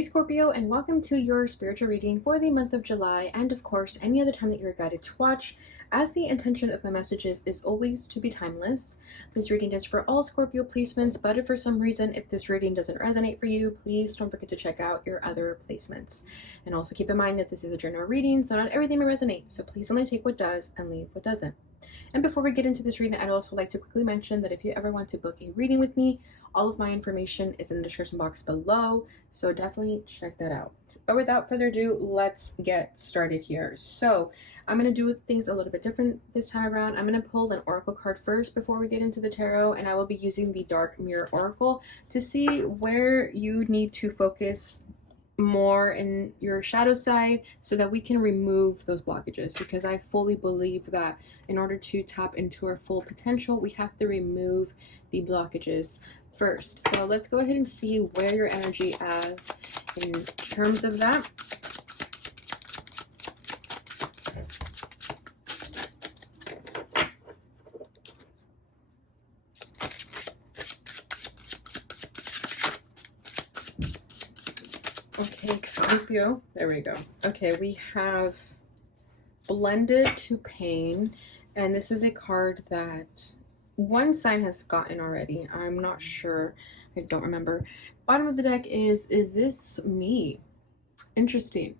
Hey Scorpio, and welcome to your spiritual reading for the month of July, and of course any other time that you're guided to watch, as the intention of my messages is always to be timeless. This reading is for all Scorpio placements, but if for some reason if this reading doesn't resonate for you, please don't forget to check out your other placements. And also keep in mind that this is a general reading, so not everything may resonate, so please only take what does and leave what doesn't. And before we get into this reading, I'd also like to quickly mention that if you ever want to book a reading with me, all of my information is in the description box below, so definitely check that out. But without further ado, let's get started here. So I'm going to do things a little bit different this time around. I'm going to pull an oracle card first before we get into the tarot, and I will be using the Dark Mirror Oracle to see where you need to focus more in your shadow side so that we can remove those blockages, because I fully believe that in order to tap into our full potential, we have to remove the blockages first. So let's go ahead and see where your energy is in terms of that. Okay, Scorpio, there we go. Okay, we have Blended to Pain, and this is a card that one sign has gotten already. I'm not sure. I don't remember. Bottom of the deck is this me? Interesting.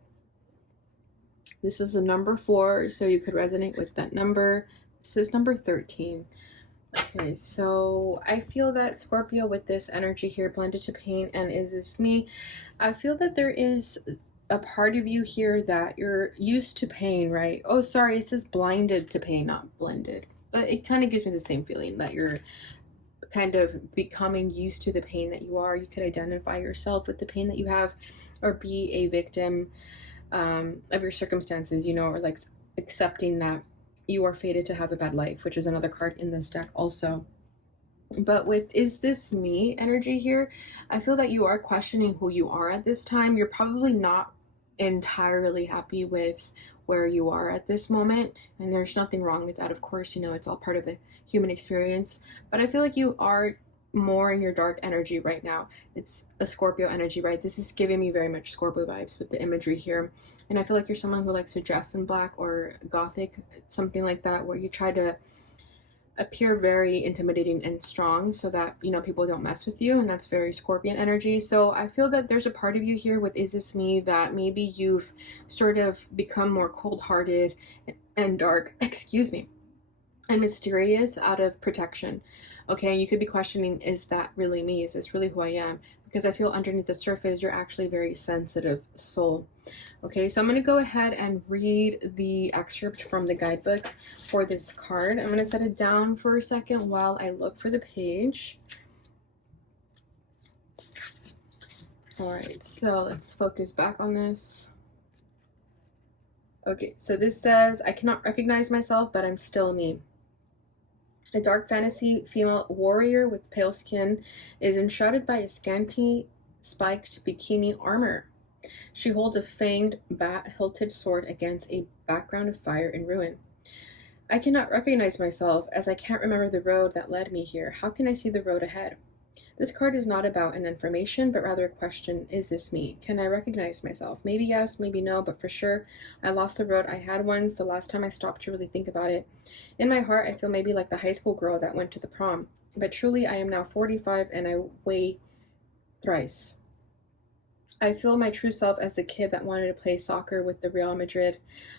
This is a number 4, so you could resonate with that number. This is number 13. Okay, so I feel that Scorpio, with this energy here, Blended to Pain, and is this me? I feel that there is a part of you here that you're used to pain, right? Oh, sorry, it says blinded to pain, not blended. But it kind of gives me the same feeling that you're kind of becoming used to the pain that you are. You could identify yourself with the pain that you have, or be a victim of your circumstances, you know, or like accepting that you are fated to have a bad life, which is another card in this deck also. But with is this me energy here, I feel that you are questioning who you are at this time. You're probably not entirely happy with where you are at this moment, and there's nothing wrong with that. Of course, you know, it's all part of the human experience, but I feel like you are more in your dark energy right now. It's a Scorpio energy, right? This is giving me very much Scorpio vibes with the imagery here. And I feel like you're someone who likes to dress in black or gothic, something like that, where you try to appear very intimidating and strong so that, you know, people don't mess with you, and that's very Scorpion energy. So I feel that there's a part of you here with Is This Me that maybe you've sort of become more cold-hearted and dark, excuse me, and mysterious out of protection. Okay, you could be questioning, is that really me? Is this really who I am? Because I feel underneath the surface, you're actually a very sensitive soul. Okay, so I'm going to go ahead and read the excerpt from the guidebook for this card. I'm going to set it down for a second while I look for the page. All right, so let's focus back on this. Okay, so this says, I cannot recognize myself, but I'm still me. A dark fantasy female warrior with pale skin is enshrouded by a scanty spiked bikini armor. She holds a fanged, bat-hilted sword against a background of fire and ruin. I cannot recognize myself, as I can't remember the road that led me here. How can I see the road ahead? This card is not about an information, but rather a question. Is this me? Can I recognize myself? Maybe yes, maybe no, but for sure, I lost the road I had once the last time I stopped to really think about it. In my heart, I feel maybe like the high school girl that went to the prom. But truly, I am now 45 and I weigh thrice. I feel my true self as the kid that wanted to play soccer with the Real Madrid.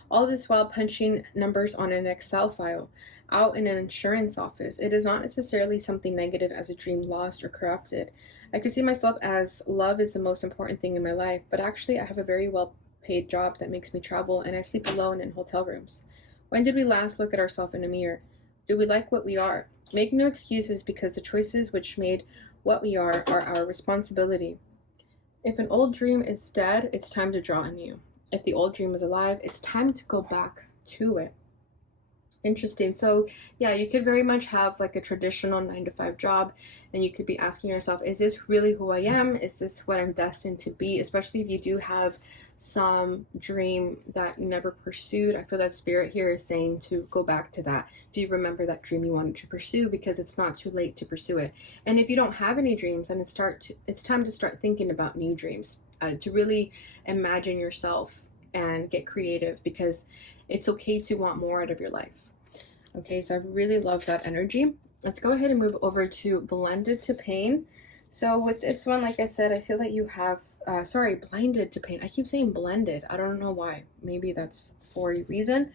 All this while punching numbers on an Excel file out in an insurance office. It is not necessarily something negative as a dream lost or corrupted. I could see myself as love is the most important thing in my life, but actually I have a very well-paid job that makes me travel, and I sleep alone in hotel rooms. When did we last look at ourselves in a mirror? Do we like what we are? Make no excuses, because the choices which made what we are our responsibility. If an old dream is dead, it's time to draw anew. If the old dream is alive, it's time to go back to it. Interesting. So yeah, you could very much have like a traditional 9-to-5 job, and you could be asking yourself, is this really who I am? Is this what I'm destined to be? Especially if you do have some dream that you never pursued. I feel that spirit here is saying to go back to that. Do you remember that dream you wanted to pursue? Because it's not too late to pursue it. And if you don't have any dreams, then it's time to start thinking about new dreams, to really imagine yourself and get creative, because it's okay to want more out of your life. Okay, so I really love that energy. Let's go ahead and move over to blended to pain. So with this one, like I said, I feel that you have, blinded to pain. I keep saying blended. I don't know why. Maybe that's for a reason.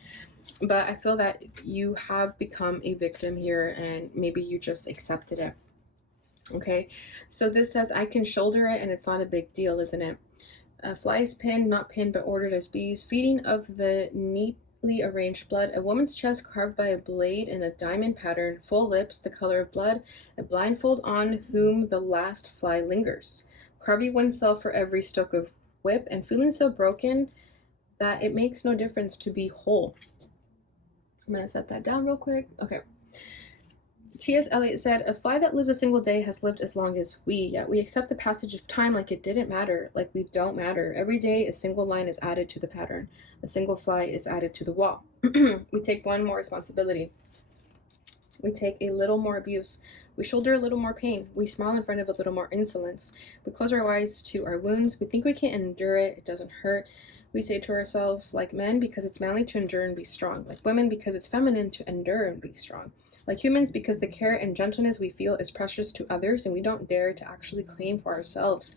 But I feel that you have become a victim here, and maybe you just accepted it. Okay, so this says, I can shoulder it and it's not a big deal, isn't it? Flies pinned, not pinned, but ordered as bees. Feeding of the neatly arranged blood. A woman's chest carved by a blade in a diamond pattern. Full lips, the color of blood. A blindfold on whom the last fly lingers. Carving oneself for every stroke of whip, and feeling so broken that it makes no difference to be whole. I'm going to set that down real quick. Okay. T.S. Eliot said, a fly that lives a single day has lived as long as we, yet we accept the passage of time like it didn't matter, like we don't matter. Every day a single line is added to the pattern. A single fly is added to the wall. We take one more responsibility. We take a little more abuse. We shoulder a little more pain. We smile in front of a little more insolence. We close our eyes to our wounds. We think we can endure it. It doesn't hurt. We say to ourselves, like men, because it's manly to endure and be strong. Like women, because it's feminine to endure and be strong. Like humans, because the care and gentleness we feel is precious to others and we don't dare to actually claim for ourselves.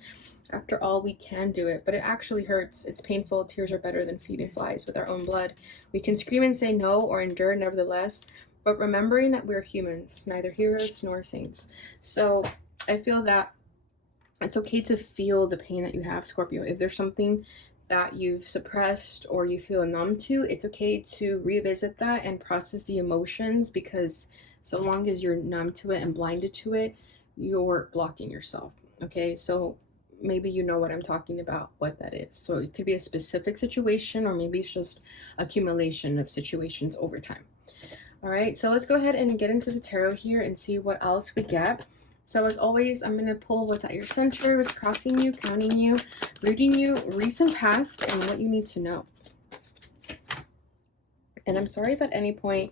After all, we can do it, but it actually hurts. It's painful. Tears are better than feeding flies with our own blood. We can scream and say no or endure nevertheless, but remembering that we're humans, neither heroes nor saints. So I feel that it's okay to feel the pain that you have, Scorpio. If there's something that you've suppressed or you feel numb to, it's okay to revisit that and process the emotions, because so long as you're numb to it and blinded to it, you're blocking yourself. Okay, so maybe you know what I'm talking about, what that is. So it could be a specific situation, or maybe it's just accumulation of situations over time. All right, so let's go ahead and get into the tarot here and see what else we get. So as always, I'm going to pull what's at your center, what's crossing you, counting you, rooting you, recent past, and what you need to know. And I'm sorry if at any point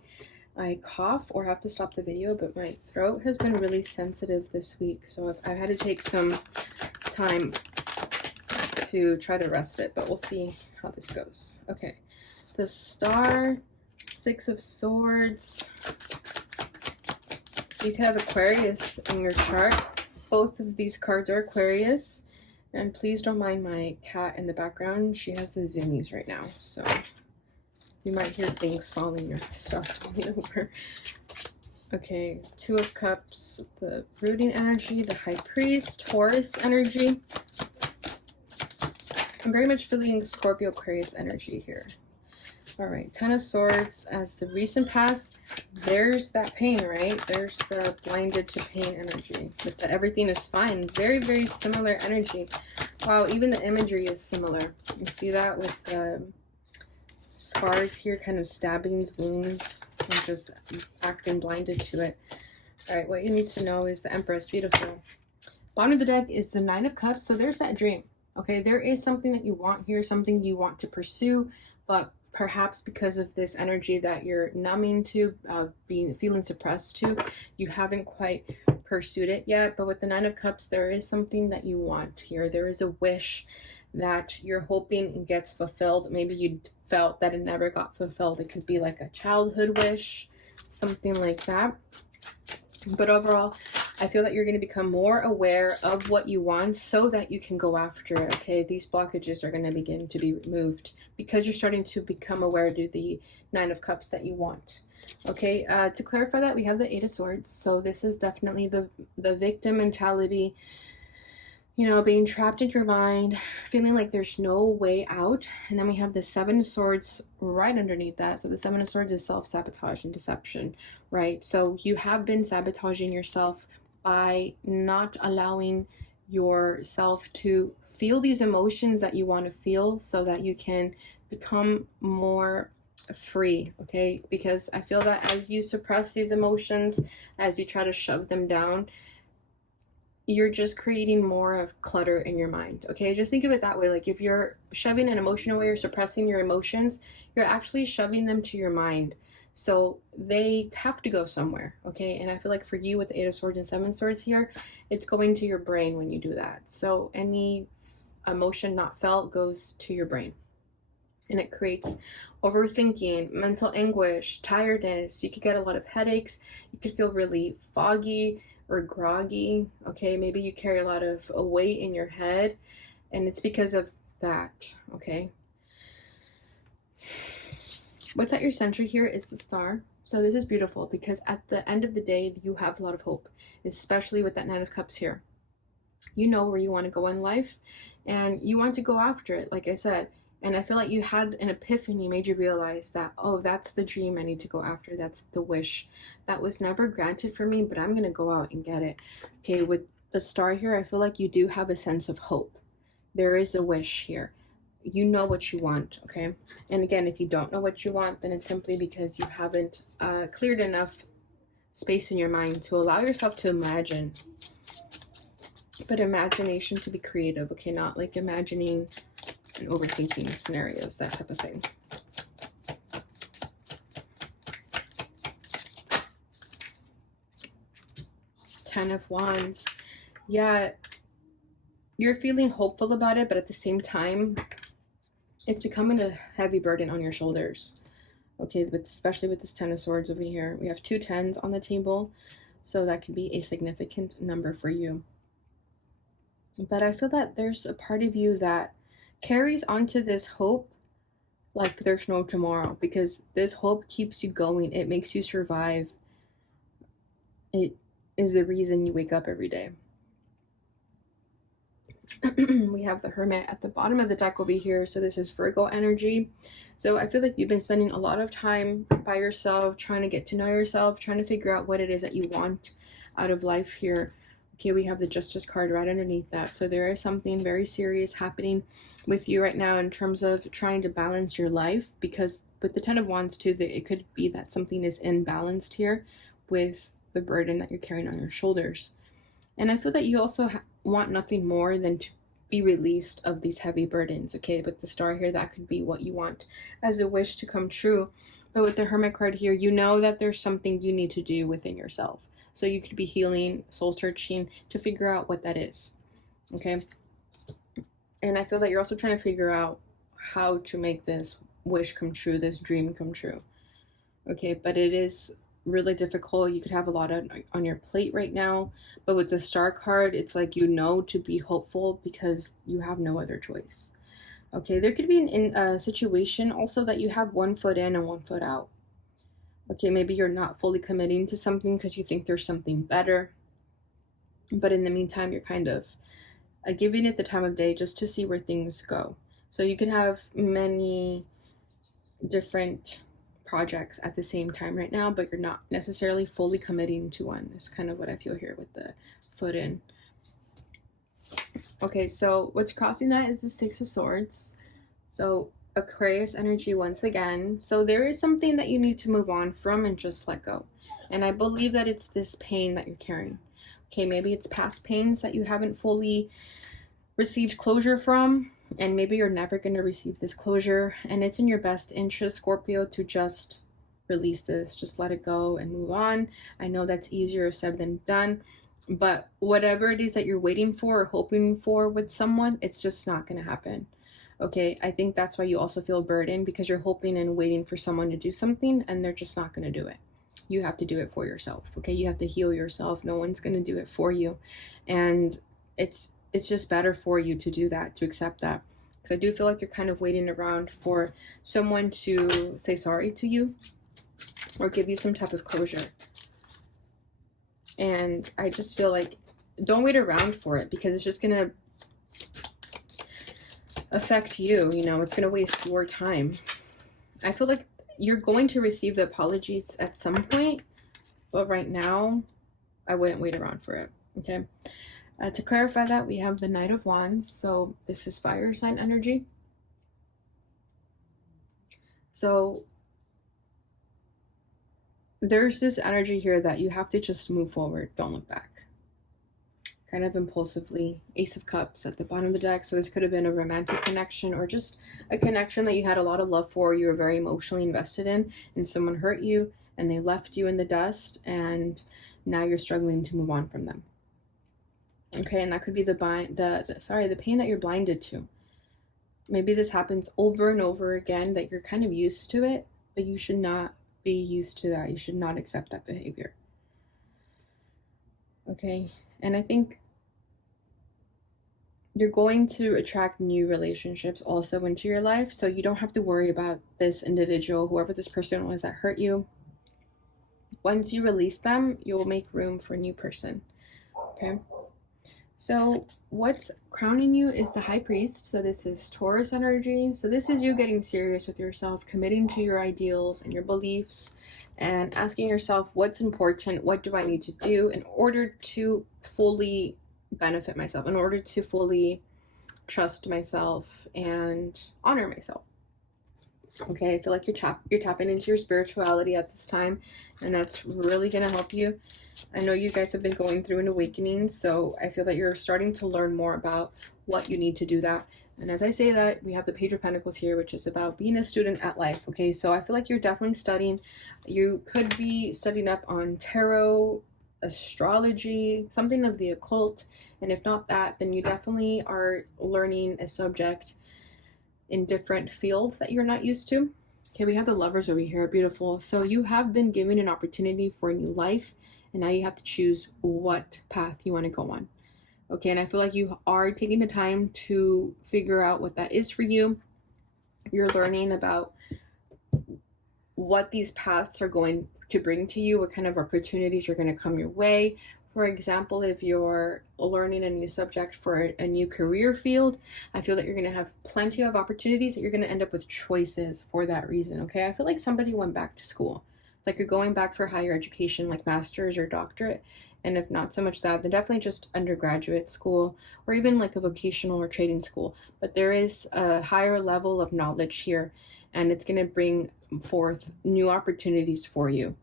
I cough or have to stop the video, but my throat has been really sensitive this week. So I had to take some time to try to rest it, but we'll see how this goes. Okay, the Star, Six of Swords. So you can have Aquarius in your chart. Both of these cards are Aquarius. And please don't mind my cat in the background. She has the zoomies right now. So you might hear things falling or stuff falling over. Okay, Two of Cups, the brooding energy, the High Priest, Taurus energy. I'm very much feeling Scorpio Aquarius energy here. All right, Ten of Swords as the recent past. There's that pain, right? There's the blinded to pain energy. But that everything is fine. Very, very similar energy. Wow, even the imagery is similar. You see that with the scars here, kind of stabbings, wounds, and just acting blinded to it. All right, what you need to know is the Empress. Beautiful. Bottom of the deck is the Nine of Cups. So there's that dream. Okay, there is something that you want here, something you want to pursue, but perhaps because of this energy that you're numbing to, feeling suppressed to, you haven't quite pursued it yet. But with the Nine of Cups, there is something that you want here. There is a wish that you're hoping gets fulfilled. Maybe you felt that it never got fulfilled. It could be like a childhood wish, something like that. But overall, I feel that you're going to become more aware of what you want so that you can go after it, okay? These blockages are going to begin to be removed because you're starting to become aware to the Nine of Cups that you want, okay? To clarify that, we have the Eight of Swords. So this is definitely the victim mentality, you know, being trapped in your mind, feeling like there's no way out. And then we have the Seven of Swords right underneath that. So the Seven of Swords is self-sabotage and deception, right? So you have been sabotaging yourself by not allowing yourself to feel these emotions that you want to feel so that you can become more free, okay? Because I feel that as you suppress these emotions, as you try to shove them down, you're just creating more of clutter in your mind. Okay, just think of it that way. Like if you're shoving an emotion away or suppressing your emotions, you're actually shoving them to your mind. So they have to go somewhere. Okay, and I feel like for you with the 8 of Swords and 7 of Swords here, it's going to your brain when you do that. So any emotion not felt goes to your brain, and it creates overthinking, mental anguish, tiredness. You could get a lot of headaches. You could feel really foggy or groggy. Okay, maybe you carry a lot of weight in your head, and it's because of that. Okay, what's at your center here is the star. So this is beautiful because at the end of the day, you have a lot of hope, especially with that Nine of Cups here. You know where you want to go in life, and you want to go after it, like I said. And I feel like you had an epiphany, made you realize that, oh, that's the dream I need to go after. That's the wish that was never granted for me, but I'm going to go out and get it. Okay, with the star here, I feel like you do have a sense of hope. There is a wish here. You know what you want, okay? And again, if you don't know what you want, then it's simply because you haven't cleared enough space in your mind to allow yourself to imagine. But imagination to be creative, okay? Not like imagining and overthinking scenarios, that type of thing. Ten of Wands. Yeah, you're feeling hopeful about it, but at the same time, it's becoming a heavy burden on your shoulders. Okay, but especially with this 10 of Swords over here. We have 2 10s on the table, so that could be a significant number for you. But I feel that there's a part of you that carries onto this hope like there's no tomorrow, because this hope keeps you going. It makes you survive. It is the reason you wake up every day. We have the Hermit at the bottom of the deck over here. So this is Virgo energy. So I feel like you've been spending a lot of time by yourself, trying to get to know yourself, trying to figure out what it is that you want out of life here. Okay, we have the Justice card right underneath that. So there is something very serious happening with you right now in terms of trying to balance your life, because with the 10 of Wands too, it could be that something is imbalanced here with the burden that you're carrying on your shoulders. And I feel that you also want nothing more than to be released of these heavy burdens. Okay, with the star here, that could be what you want as a wish to come true. But with the Hermit card here, you know that there's something you need to do within yourself. So you could be healing, soul searching to figure out what that is. Okay. And I feel that you're also trying to figure out how to make this wish come true, this dream come true. Okay, but it is really difficult. You could have a lot on your plate right now, but with the star card, it's like, you know, to be hopeful because you have no other choice. Okay, there could be a situation also that you have one foot in and one foot out. Okay, maybe you're not fully committing to something because you think there's something better, but in the meantime, you're kind of giving it the time of day just to see where things go. So you can have many different projects at the same time right now, but you're not necessarily fully committing to one. That's kind of what I feel here with the foot in. Okay, so what's crossing that is the 6 of Swords. So Aquarius energy once again. So there is something that you need to move on from and just let go. And I believe that it's this pain that you're carrying. Okay, maybe it's past pains that you haven't fully received closure from, and maybe you're never going to receive this closure, and it's in your best interest, Scorpio, to just release this, just let it go and move on. I know that's easier said than done, but whatever it is that you're waiting for or hoping for with someone, it's just not going to happen. Okay, I think that's why you also feel burdened, because you're hoping and waiting for someone to do something and they're just not going to do it. You have to do it for yourself. Okay, you have to heal yourself. No one's going to do it for you, and it's just better for you to do that, to accept that. Because I do feel like you're kind of waiting around for someone to say sorry to you or give you some type of closure. And I just feel like, don't wait around for it, because it's just going to affect you. You know, it's going to waste your time. I feel like you're going to receive the apologies at some point, but right now, I wouldn't wait around for it. Okay. To clarify that, we have the Knight of Wands. So this is fire sign energy. So there's this energy here that you have to just move forward. Don't look back. kind of impulsively. Ace of Cups at the bottom of the deck. So this could have been a romantic connection or just a connection that you had a lot of love for, you were very emotionally invested in, and someone hurt you and they left you in the dust, and now you're struggling to move on from them. Okay, and that could be the pain that you're blinded to. Maybe this happens over and over again, that you're kind of used to it, but you should not be used to that. You should not accept that behavior. Okay, and I think you're going to attract new relationships also into your life, so you don't have to worry about this individual, whoever this person was that hurt you. Once you release them, you'll make room for a new person. Okay, so what's crowning you is the High Priest. So this is Taurus energy. So this is you getting serious with yourself, committing to your ideals and your beliefs, and asking yourself what's important, what do I need to do in order to fully benefit myself, in order to fully trust myself and honor myself. Okay, I feel like you're tapping into your spirituality at this time, and that's really going to help you. I know you guys have been going through an awakening, so I feel that you're starting to learn more about what you need to do that. And as I say that, we have the Page of Pentacles here, which is about being a student at life. Okay, so I feel like you're definitely studying. You could be studying up on tarot, astrology, something of the occult, and if not that, then you definitely are learning a subject in different fields that you're not used to. Okay, we have the Lovers over here. Beautiful. So you have been given an opportunity for a new life, and now you have to choose what path you want to go on. Okay, and I feel like you are taking the time to figure out what that is for you. You're learning about what these paths are going to bring to you, what kind of opportunities are going to come your way. For example, if you're learning a new subject for a new career field, I feel that you're going to have plenty of opportunities, that you're going to end up with choices for that reason. Okay, I feel like somebody went back to school. It's like you're going back for higher education, like master's or doctorate. And if not so much that, then definitely just undergraduate school, or even like a vocational or trading school. But there is a higher level of knowledge here, and it's going to bring forth new opportunities for you.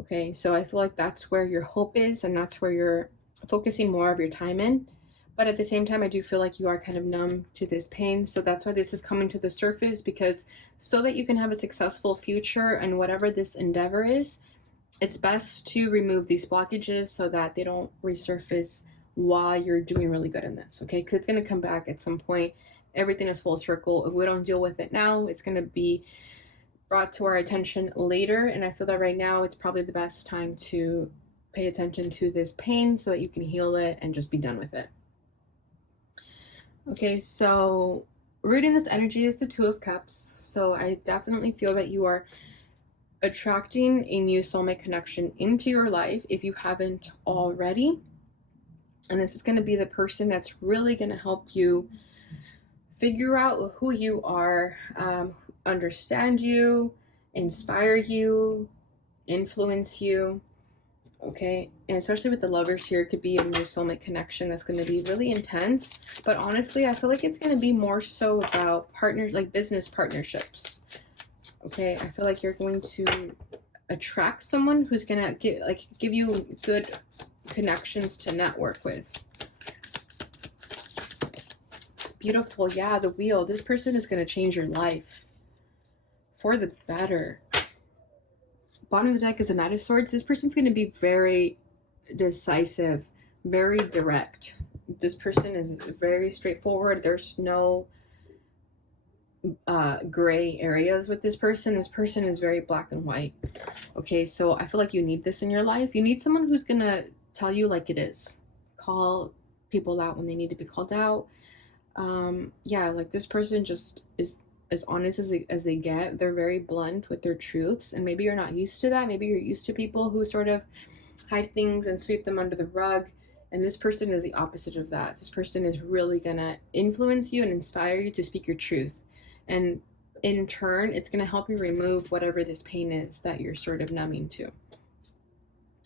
Okay, so I feel like that's where your hope is, and that's where you're focusing more of your time in. But at the same time, I do feel like you are kind of numb to this pain. So that's why this is coming to the surface, because so that you can have a successful future and whatever this endeavor is, it's best to remove these blockages so that they don't resurface while you're doing really good in this. Okay, because it's going to come back at some point. Everything is full circle. If we don't deal with it now, it's going to be brought to our attention later, and I feel that right now it's probably the best time to pay attention to this pain so that you can heal it and just be done with it. Okay, so rooting this energy is the Two of Cups. So I definitely feel that you are attracting a new soulmate connection into your life if you haven't already, and this is going to be the person that's really going to help you figure out who you are, understand you, inspire you, influence you. Okay, and especially with the Lovers here, it could be a new soulmate connection that's going to be really intense. But honestly, I feel like it's going to be more so about business partnerships. Okay, I feel like you're going to attract someone who's going to give you good connections to network with. Beautiful. Yeah, the Wheel. This person is going to change your life for the better. Bottom of the deck is a Knight of Swords. This person's going to be very decisive, very direct. This person is very straightforward. There's no gray areas with this person. This person is very black and white. Okay, so I feel like you need this in your life. You need someone who's going to tell you like it is. Call people out when they need to be called out. Yeah, like this person just is as honest as they get. They're very blunt with their truths, and maybe you're not used to that. Maybe you're used to people who sort of hide things and sweep them under the rug, and this person is the opposite of that. This person is really gonna influence you and inspire you to speak your truth, and in turn it's gonna help you remove whatever this pain is that you're sort of numbing to.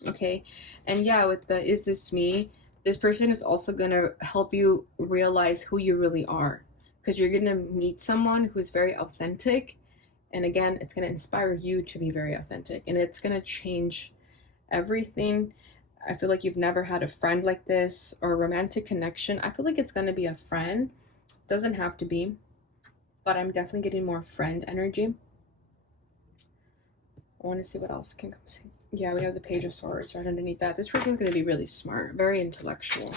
Okay, and yeah, with the is this me, this person is also gonna help you realize who you really are, because you're going to meet someone who's very authentic, and again, it's going to inspire you to be very authentic, and it's going to change everything. I feel like you've never had a friend like this or a romantic connection. I feel like it's going to be a friend. Doesn't have to be, but I'm definitely getting more friend energy. I want to see what else can come. Yeah, we have the Page of Swords right underneath that. This person's going to be really smart, very intellectual.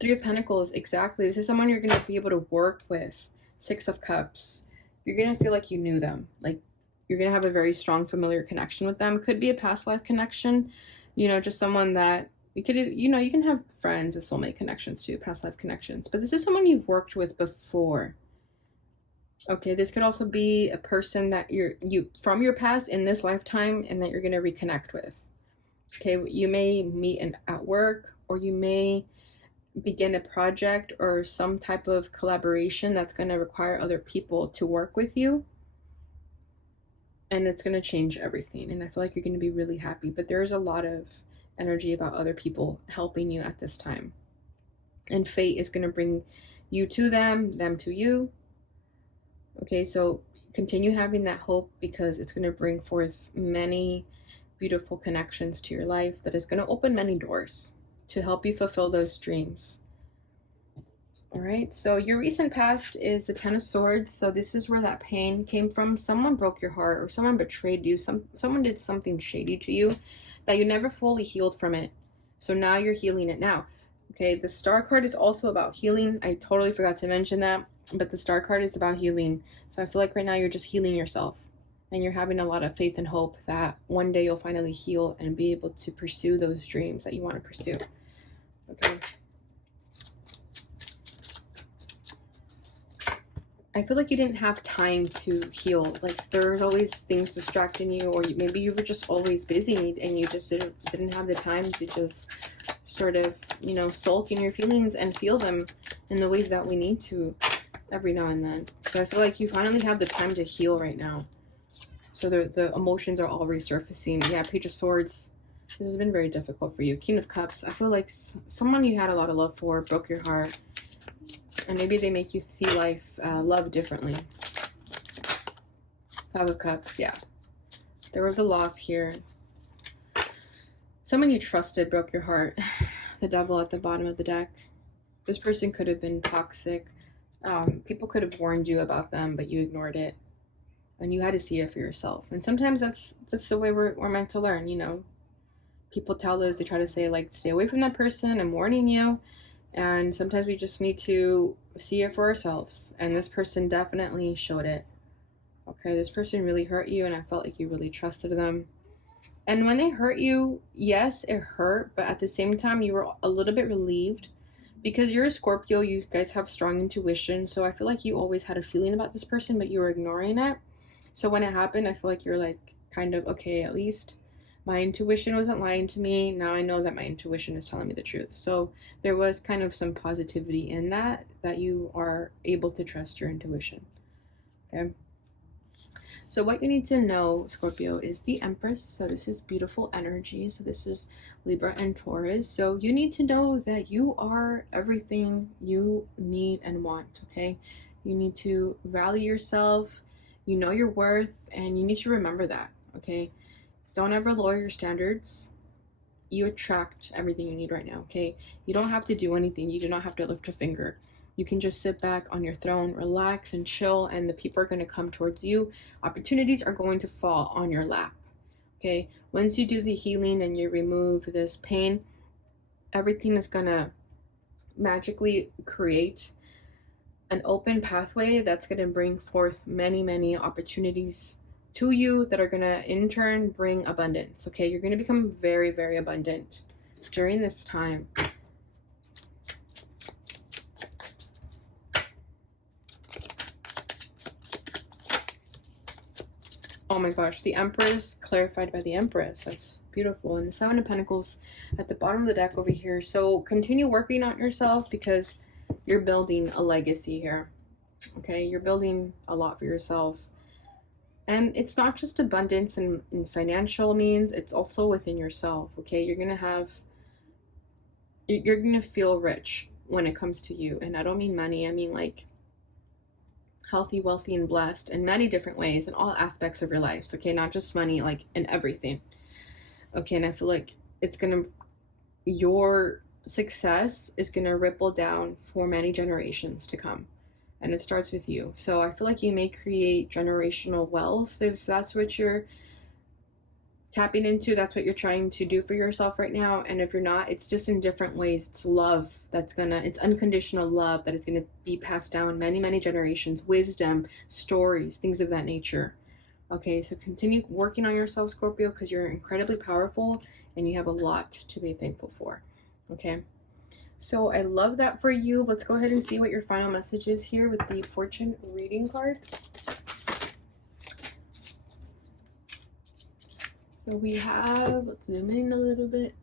Three of Pentacles, exactly. This is someone you're going to be able to work with. Six of Cups. You're going to feel like you knew them. Like, you're going to have a very strong familiar connection with them. Could be a past life connection. You know, just someone that you could, you know, you can have friends as soulmate connections too, past life connections. But this is someone you've worked with before. Okay, this could also be a person that you from your past in this lifetime and that you're going to reconnect with. Okay, you may meet at work, or you may begin a project or some type of collaboration that's going to require other people to work with you, and it's going to change everything, and I feel like you're going to be really happy. But there's a lot of energy about other people helping you at this time, and fate is going to bring you to them to you. Okay, so continue having that hope, because it's going to bring forth many beautiful connections to your life that is going to open many doors to help you fulfill those dreams. All right, so your recent past is the Ten of Swords. So this is where that pain came from. Someone broke your heart, or someone betrayed you. Someone did something shady to you that you never fully healed from it. So now you're healing it now. Okay, the Star card is also about healing. I totally forgot to mention that, but the Star card is about healing. So I feel like right now you're just healing yourself, and you're having a lot of faith and hope that one day you'll finally heal and be able to pursue those dreams that you want to pursue. Okay. I feel like you didn't have time to heal. Like, there's always things distracting you, or maybe you were just always busy and you just didn't have the time to just sort of, you know, sulk in your feelings and feel them in the ways that we need to every now and then. So I feel like you finally have the time to heal right now. So the emotions are all resurfacing. Yeah, Page of Swords. This has been very difficult for you. King of Cups. I feel like someone you had a lot of love for broke your heart. And maybe they make you see life, love differently. Five of Cups, yeah. There was a loss here. Someone you trusted broke your heart. The Devil at the bottom of the deck. This person could have been toxic. People could have warned you about them, but you ignored it. And you had to see it for yourself. And sometimes that's the way we're meant to learn, you know. People tell us, they try to say, like, stay away from that person, I'm warning you. And sometimes we just need to see it for ourselves. And this person definitely showed it. Okay, this person really hurt you, and I felt like you really trusted them. And when they hurt you, yes, it hurt, but at the same time, you were a little bit relieved. Because you're a Scorpio, you guys have strong intuition. So I feel like you always had a feeling about this person, but you were ignoring it. So when it happened, I feel like you're like, kind of, okay, at least my intuition wasn't lying to me. Now I know that my intuition is telling me the truth. So there was kind of some positivity in that you are able to trust your intuition. Okay. So what you need to know, Scorpio, is the Empress. So this is beautiful energy. So this is Libra and Taurus. So you need to know that you are everything you need and want, okay? You need to value yourself. You know your worth, and you need to remember that, okay? Don't ever lower your standards. You attract everything you need right now, okay? You don't have to do anything. You do not have to lift a finger. You can just sit back on your throne, relax and chill, and the people are going to come towards you. Opportunities are going to fall on your lap, okay? Once you do the healing and you remove this pain, everything is going to magically create an open pathway that's going to bring forth many, many opportunities to you that are going to in turn bring abundance. Okay, you're going to become very, very abundant during this time. Oh my gosh, the Empress clarified by the Empress. That's beautiful. And the Seven of Pentacles at the bottom of the deck over here. So continue working on yourself, because you're building a legacy here. Okay, you're building a lot for yourself. And it's not just abundance in financial means, it's also within yourself, okay? You're going to feel rich when it comes to you. And I don't mean money, I mean like healthy, wealthy, and blessed in many different ways in all aspects of your lives. Okay, not just money, like in everything. Okay, and I feel like your success is gonna ripple down for many generations to come. And it starts with you. So I feel like you may create generational wealth if that's what you're tapping into, that's what you're trying to do for yourself right now. And if you're not, it's just in different ways. It's love it's unconditional love that is gonna be passed down many generations, wisdom, stories, things of that nature. Okay, so continue working on yourself, Scorpio, because you're incredibly powerful and you have a lot to be thankful for. Okay, so I love that for you. Let's go ahead and see what your final message is here with the fortune reading card. So we have, let's zoom in a little bit.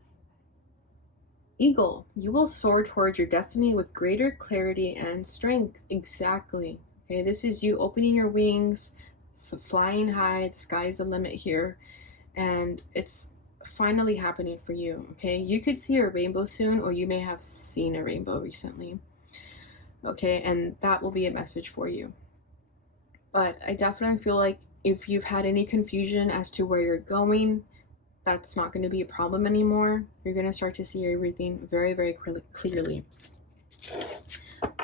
Eagle, you will soar towards your destiny with greater clarity and strength. Exactly. Okay, this is you opening your wings, flying high. The sky's the limit here, and it's finally happening for you. Okay, you could see a rainbow soon, or you may have seen a rainbow recently. Okay, and that will be a message for you. But I definitely feel like if you've had any confusion as to where you're going, that's not going to be a problem anymore. You're going to start to see everything very clearly.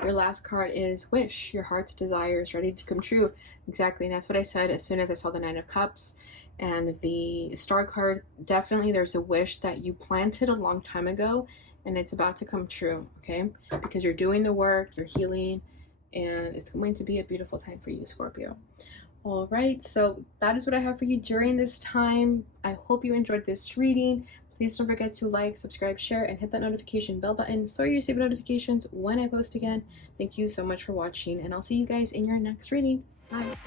Your last card is Wish. Your heart's desire is ready to come true. Exactly, and that's what I said as soon as I saw the Nine of Cups. And the Star card, definitely there's a wish that you planted a long time ago, and it's about to come true, okay? Because you're doing the work, you're healing, and it's going to be a beautiful time for you, Scorpio. All right, so that is what I have for you during this time. I hope you enjoyed this reading. Please don't forget to like, subscribe, share, and hit that notification bell button so you receive notifications when I post again. Thank you so much for watching, and I'll see you guys in your next reading. Bye.